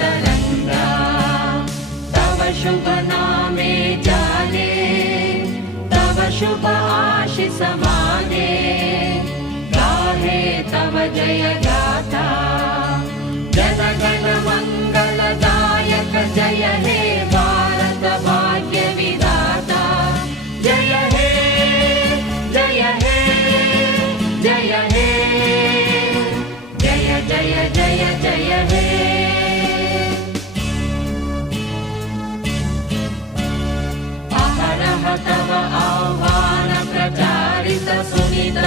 तरंगा तव शुभ नामे जाने तव शुभ आशीष माने गाहे तव जय गाथा जन गण मंगलदायक जय हे भारत भाग्य विधाता जय हे जय हे जय हे जय जय जय जय हे अहरह तव आह्वान प्रचारित सुनित